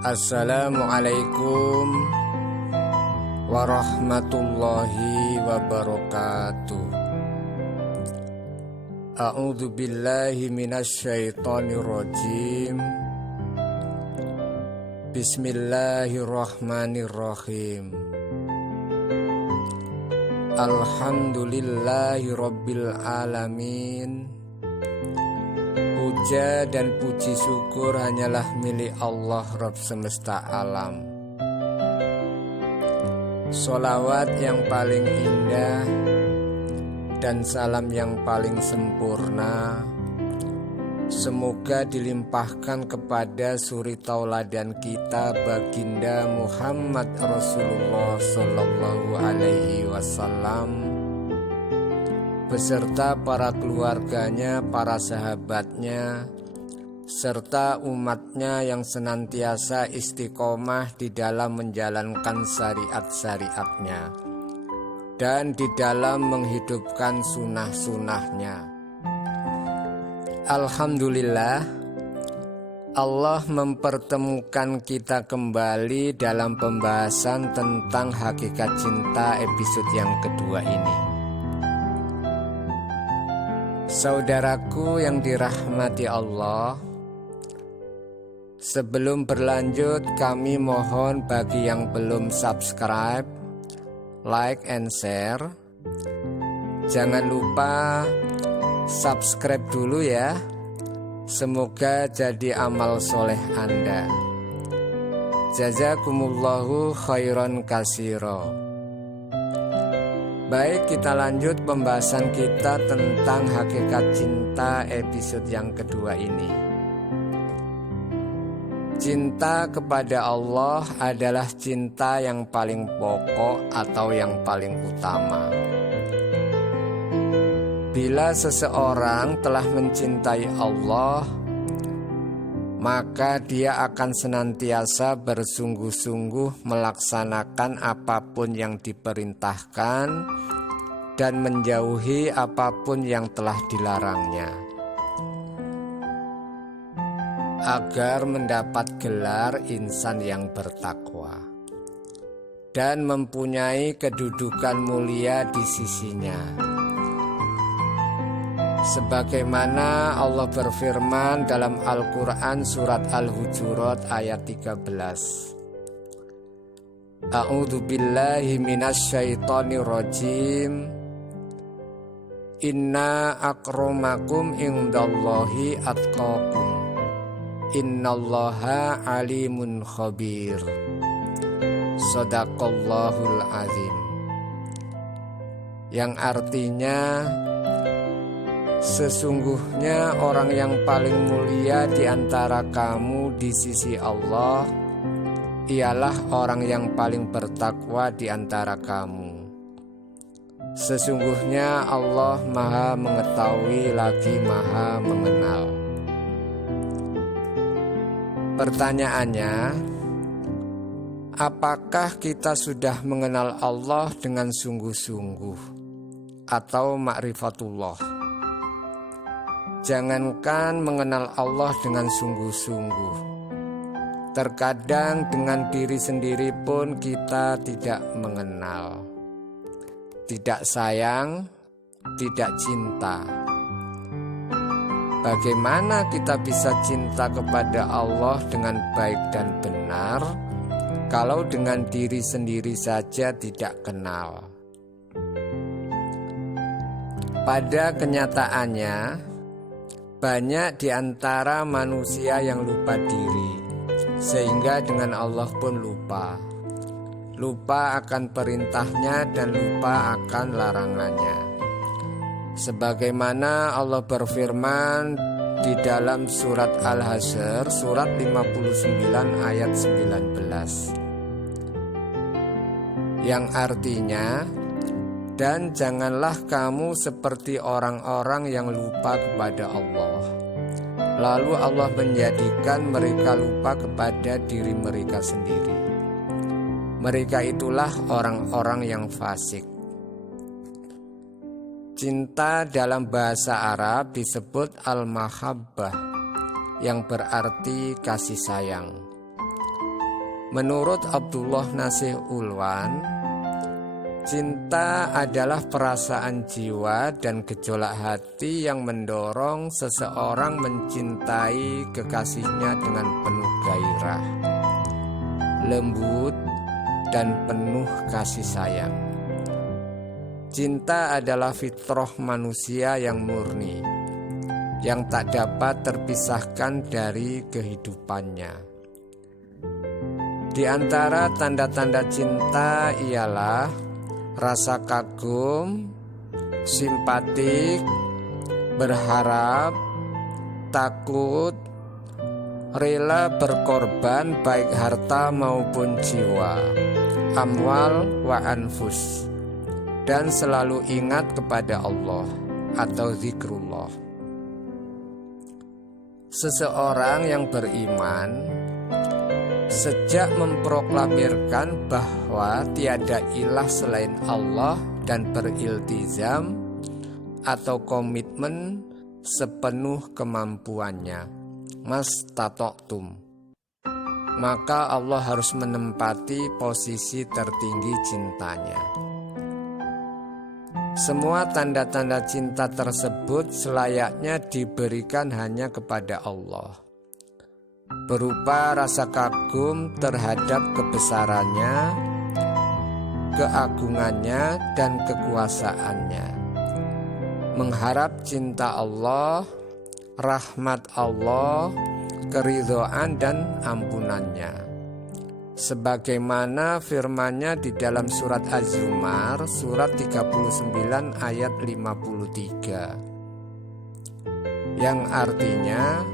Assalamualaikum warahmatullahi wabarakatuh. A'udzu billahi minasyaitonir rajim. Bismillahirrahmanirrahim. Alhamdulillahi rabbil alamin. Puja dan puji syukur hanyalah milik Allah Rabb semesta alam. Sholawat yang paling indah dan salam yang paling sempurna semoga dilimpahkan kepada suri tauladan kita baginda Muhammad Rasulullah Sallallahu Alaihi Wasallam beserta para keluarganya, para sahabatnya, serta umatnya yang senantiasa istiqomah di dalam menjalankan syariat-syariatnya dan di dalam menghidupkan sunnah-sunnahnya. Alhamdulillah, Allah mempertemukan kita kembali dalam pembahasan tentang hakikat cinta episode yang kedua ini. Saudaraku yang dirahmati Allah, sebelum berlanjut kami mohon bagi yang belum subscribe, like and share. Jangan lupa subscribe dulu ya. Semoga jadi amal soleh Anda. Jazakumullahu khairan katsira. Baik, kita lanjut pembahasan kita tentang hakikat cinta episode yang kedua ini. Cinta kepada Allah adalah cinta yang paling pokok atau yang paling utama. Bila seseorang telah mencintai Allah, maka dia akan senantiasa bersungguh-sungguh melaksanakan apapun yang diperintahkan dan menjauhi apapun yang telah dilarangnya, agar mendapat gelar insan yang bertakwa dan mempunyai kedudukan mulia di sisinya. Sebagaimana Allah berfirman dalam Al-Quran surat Al-Hujurat ayat 13. A'udzu billahi minasyaitonir rajim. Inna akramakum indallahi atqakum. Innallaha alimun khabir. Shadaqallahul azim. Yang artinya, sesungguhnya orang yang paling mulia di antara kamu di sisi Allah ialah orang yang paling bertakwa di antara kamu. Sesungguhnya Allah Maha Mengetahui lagi Maha Mengenal. Pertanyaannya, apakah kita sudah mengenal Allah dengan sungguh-sungguh atau ma'rifatullah? Jangankan mengenal Allah dengan sungguh-sungguh, terkadang dengan diri sendiri pun kita tidak mengenal, tidak sayang, tidak cinta. Bagaimana kita bisa cinta kepada Allah dengan baik dan benar kalau dengan diri sendiri saja tidak kenal? Pada kenyataannya, banyak di antara manusia yang lupa diri, sehingga dengan Allah pun lupa. Lupa akan perintahnya dan lupa akan larangannya. Sebagaimana Allah berfirman di dalam surat Al-Hasyr, surat 59 ayat 19. Yang artinya, dan janganlah kamu seperti orang-orang yang lupa kepada Allah, lalu Allah menjadikan mereka lupa kepada diri mereka sendiri. Mereka itulah orang-orang yang fasik. Cinta dalam bahasa Arab disebut al-mahabbah, yang berarti kasih sayang. Menurut Abdullah Nasih Ulwan, cinta adalah perasaan jiwa dan gejolak hati yang mendorong seseorang mencintai kekasihnya dengan penuh gairah, lembut, dan penuh kasih sayang. Cinta adalah fitrah manusia yang murni, yang tak dapat terpisahkan dari kehidupannya. Di antara tanda-tanda cinta ialah rasa kagum, simpatik, berharap, takut, rela berkorban baik harta maupun jiwa, amwal wa anfus, dan selalu ingat kepada Allah atau zikrullah. Seseorang yang beriman sejak memproklamirkan bahwa tiada ilah selain Allah dan beriltizam atau komitmen sepenuh kemampuannya, mastata'tum, maka Allah harus menempati posisi tertinggi cintanya. Semua tanda-tanda cinta tersebut selayaknya diberikan hanya kepada Allah, berupa rasa kagum terhadap kebesarannya, keagungannya, dan kekuasaannya, mengharap cinta Allah, rahmat Allah, keridhaan dan ampunannya, sebagaimana firman-Nya di dalam surat Az-Zumar surat 39 ayat 53, yang artinya,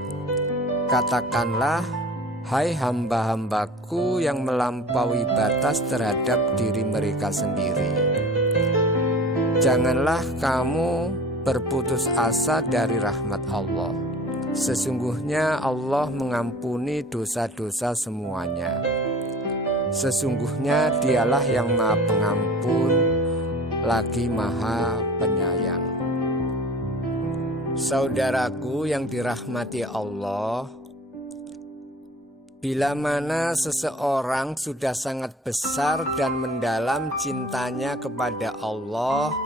katakanlah, hai hamba-hambaku yang melampaui batas terhadap diri mereka sendiri, janganlah kamu berputus asa dari rahmat Allah. Sesungguhnya Allah mengampuni dosa-dosa semuanya. Sesungguhnya Dialah yang Maha Pengampun lagi Maha Penyayang. Saudaraku yang dirahmati Allah, bila mana seseorang sudah sangat besar dan mendalam cintanya kepada Allah,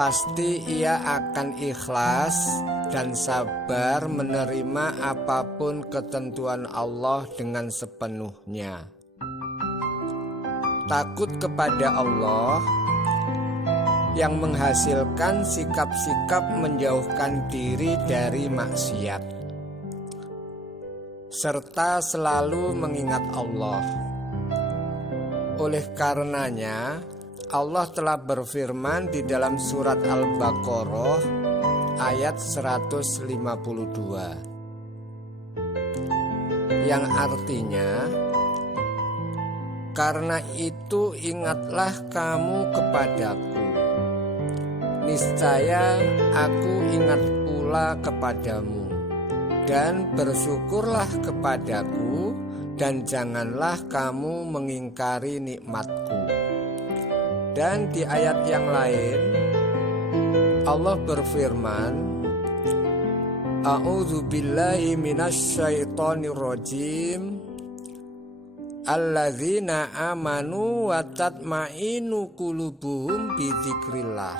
pasti ia akan ikhlas dan sabar menerima apapun ketentuan Allah dengan sepenuhnya. Takut kepada Allah yang menghasilkan sikap-sikap menjauhkan diri dari maksiat, serta selalu mengingat Allah. Oleh karenanya, Allah telah berfirman di dalam surat Al-Baqarah ayat 152, yang artinya, karena itu ingatlah kamu kepadaku, niscaya aku ingat pula kepadamu, dan bersyukurlah kepadaku, dan janganlah kamu mengingkari nikmatku. Dan di ayat yang lain Allah berfirman, A'udzu billahi minasyaitonir rajim, alladzina amanu wa tatmainu qulubuhum bidzikrillah,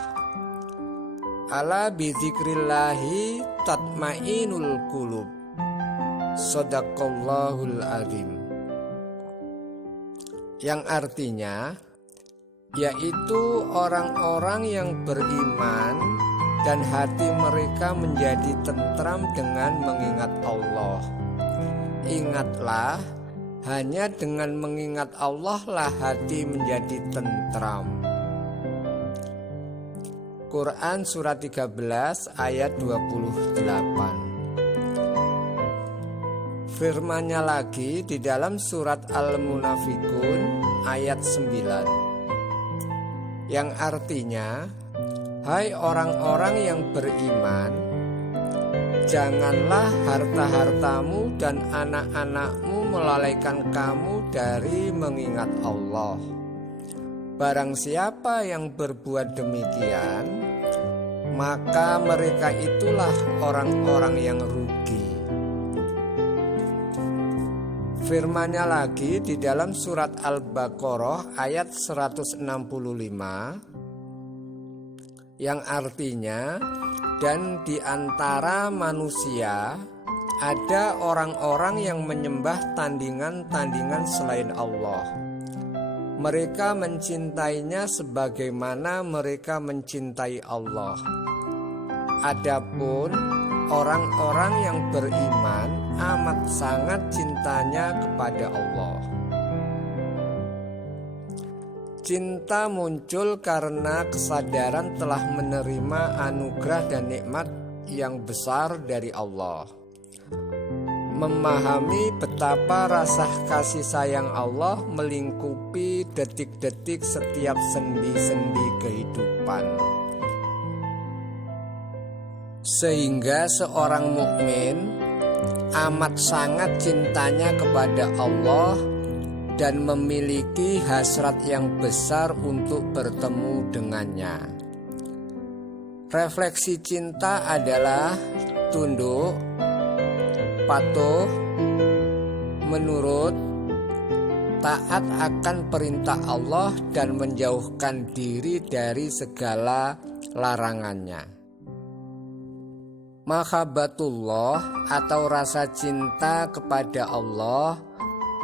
ala bidzikrillahi tatmainul qulub. Shadaqallahul azim. Yang artinya, yaitu orang-orang yang beriman dan hati mereka menjadi tentram dengan mengingat Allah. Ingatlah, hanya dengan mengingat Allah lah hati menjadi tentram. Quran surat 13 ayat 28. Firman-Nya lagi di dalam surat Al-Munafikun ayat 9, yang artinya, hai orang-orang yang beriman, janganlah harta-hartamu dan anak-anakmu melalaikan kamu dari mengingat Allah. Barang siapa yang berbuat demikian, maka mereka itulah orang-orang yang rugi. Firman-Nya lagi di dalam surat Al-Baqarah ayat 165 yang artinya, dan di antara manusia ada orang-orang yang menyembah tandingan-tandingan selain Allah. Mereka mencintainya sebagaimana mereka mencintai Allah. Adapun orang-orang yang beriman amat sangat cintanya kepada Allah. Cinta muncul karena kesadaran telah menerima anugerah dan nikmat yang besar dari Allah. Memahami betapa rasa kasih sayang Allah melingkupi detik-detik setiap sendi-sendi kehidupan. Sehingga seorang mukmin amat sangat cintanya kepada Allah dan memiliki hasrat yang besar untuk bertemu dengannya. Refleksi cinta adalah tunduk, patuh, menurut, taat akan perintah Allah dan menjauhkan diri dari segala larangannya. Mahabbatullah atau rasa cinta kepada Allah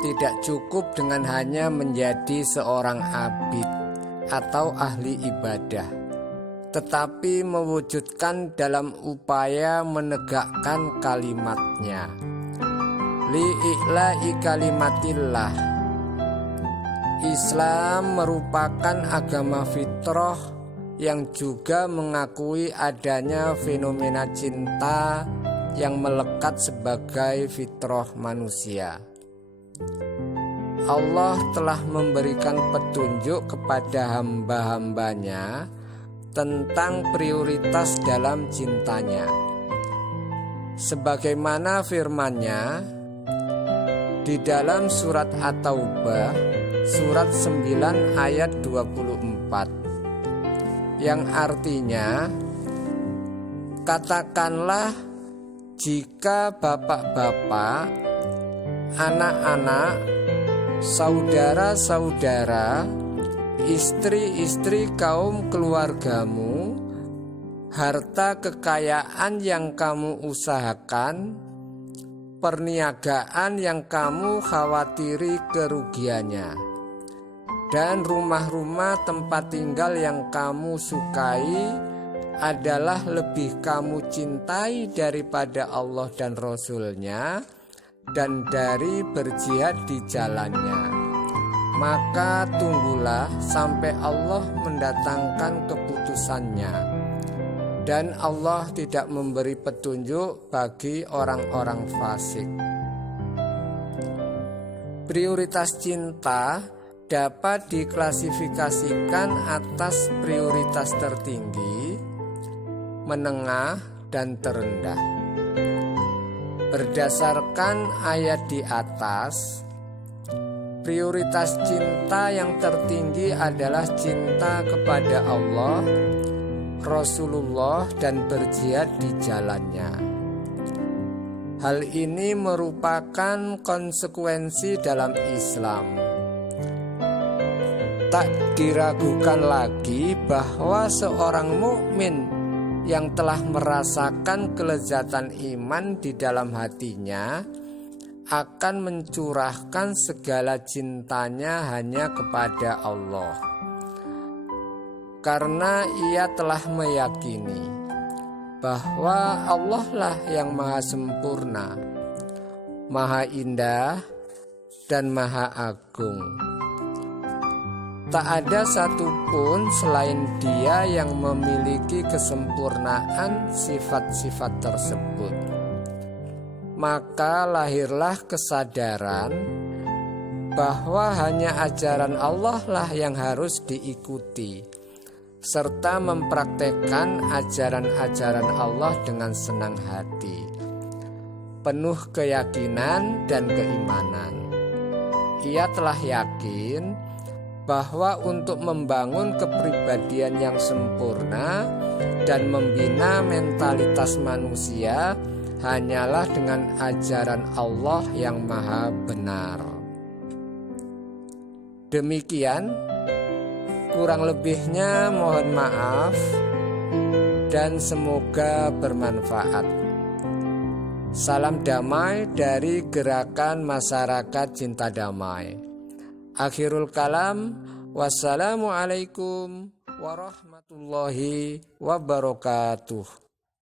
tidak cukup dengan hanya menjadi seorang abid atau ahli ibadah, tetapi mewujudkan dalam upaya menegakkan kalimat-Nya. Li'i'la'i kalimatillah. Islam merupakan agama fitrah yang juga mengakui adanya fenomena cinta yang melekat sebagai fitrah manusia. Allah telah memberikan petunjuk kepada hamba-hambanya tentang prioritas dalam cintanya. Sebagaimana firman-Nya di dalam surat At-Taubah surat 9 ayat 24 yang artinya, katakanlah jika bapak-bapak, anak-anak, saudara-saudara, istri-istri kaum keluargamu, harta kekayaan yang kamu usahakan, perniagaan yang kamu khawatiri kerugiannya, dan rumah-rumah tempat tinggal yang kamu sukai adalah lebih kamu cintai daripada Allah dan Rasul-Nya dan dari berjihad di jalannya, maka tunggulah sampai Allah mendatangkan keputusannya, dan Allah tidak memberi petunjuk bagi orang-orang fasik. Prioritas cinta dapat diklasifikasikan atas prioritas tertinggi, menengah, dan terendah. Berdasarkan ayat di atas, prioritas cinta yang tertinggi adalah cinta kepada Allah, Rasulullah, dan berjihad di jalannya. Hal ini merupakan konsekuensi dalam Islam. Tak diragukan lagi bahwa seorang mukmin yang telah merasakan kelezatan iman di dalam hatinya akan mencurahkan segala cintanya hanya kepada Allah, karena ia telah meyakini bahwa Allah lah yang maha sempurna, maha indah, dan maha agung. Tak ada satupun selain Dia yang memiliki kesempurnaan sifat-sifat tersebut. Maka lahirlah kesadaran bahwa hanya ajaran Allah lah yang harus diikuti, serta mempraktekkan ajaran-ajaran Allah dengan senang hati, penuh keyakinan dan keimanan. Ia telah yakin bahwa untuk membangun kepribadian yang sempurna dan membina mentalitas manusia hanyalah dengan ajaran Allah yang maha benar. Demikian, kurang lebihnya mohon maaf dan semoga bermanfaat. Salam damai dari Gerakan Masyarakat Cinta Damai. Akhirul kalam, wassalamualaikum warahmatullahi wabarakatuh.